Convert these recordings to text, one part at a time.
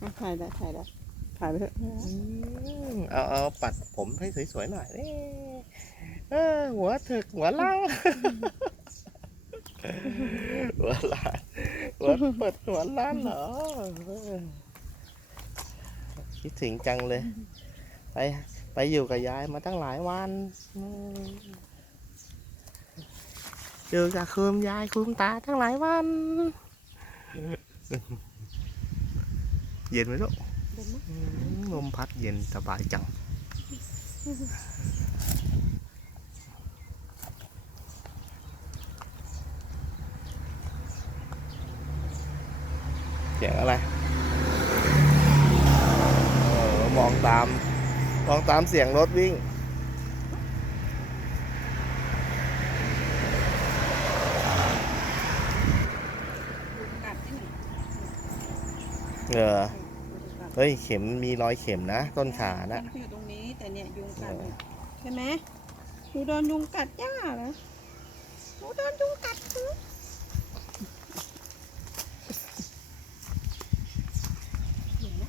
อะถ่ายได้ถ่ายได้ถ่ายไปเถอะอืมเอาเอาปัดผมให้สวยๆหน่อยนี่เออหัวถึกหัวล่าง หัวล้านหัวเปิดหัวล้านเหรอเออคิดถึงจังเลย ไป ไปอยู่กับยายมาตั้งหลายวันอืม อยู่กับคุณยายคุณตาตั้งหลายวัน เย็นไหมลูกเดินมาอืมลมพัดเย็นสบายจังเสียงอะไรเออมองตาม มองตามเสียงรถวิ่ง กัดที่ไหน เออเฮ้ยเข็มมีรอยเข็มนะ ต้นขานะ มันอยู่ตรงนี้แต่เนี่ยยุงกัดเนี่ยใช่ไหมหนูโดนยุงกัดย่าเหรอหนูโดนยุงกัดหรอเห็นไหม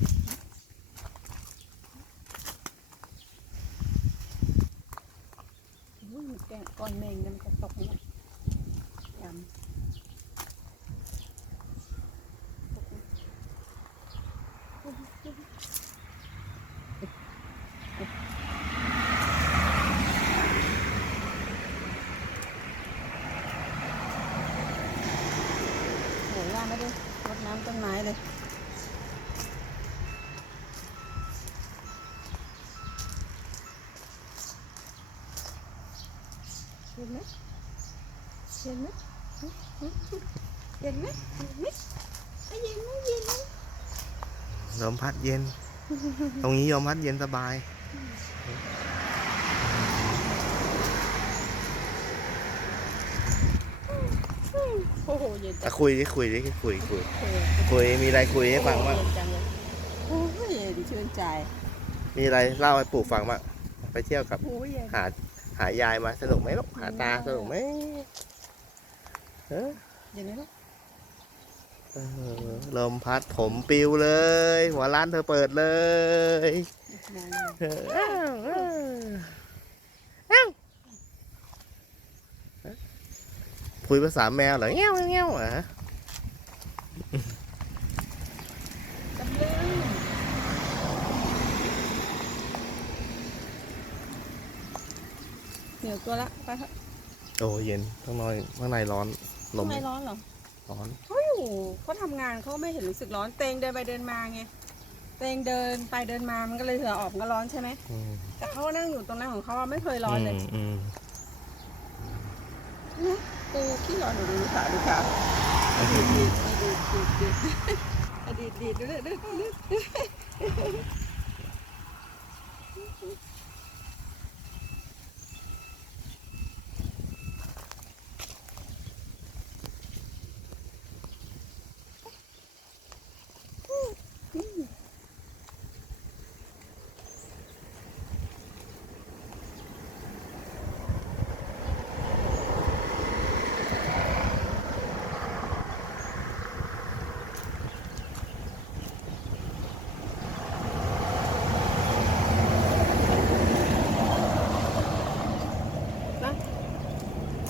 อุ้ยมันแกะก้อนเมงมันจะตกเนี่ยยำ โหย่าไม่ได้รดน้ำต้นไม้เลยเห็นไหมเห็นไหมเห็นไหมเห็นไหมเห็นไหมเย็นไหมเย็นไหมลมพัดเย็น ตรงนี้ลมพัดเย็นสบาย โอ้โหเย็นจัอะงคุยดิคุยดิคุยคุยเออคุยมีอะไรคุยให้ฟังบ้าง โอ้โหเย็นจังเลยโอ้ยเย็นชื่นใจมีอะไรเล่าให้ปู่ฟังบ้างไปเที่ยวกับ โอ้ยเย็นหาหายายมาสนุกไหมลูกหาตาสนุกไหมเออเย็นไหมลูกเออลมพัดผมปิวเลย หัวร้านเธอเปิดเลยนอนเอออ้าวอ้าวอ้าว คุยภาษาแมวเหรอเงี้ยวเงี้ยวอะจำเลยเหนียวตัวละไปเถอะโอ้เย็นข้างในข้างในร้อนลมทำไมร้อนเหรอร้อนเขาอยู่เขาทำงานเขาไม่เห็นรู้สึกร้อนเตงเดินไปเดินมาไงเตงเดินไปเดินมามันก็เลยเหงื่อออกมันก็ร้อนใช่ไหมอืมแต่เขานั่งอยู่ตรงนั้นของเขาอะไม่เคยร้อนเลยมอืม ปูขี้ร้อนหนูดูขาดูขาอดีตดีอดีตดีดีอดีตดีดูดูดูดู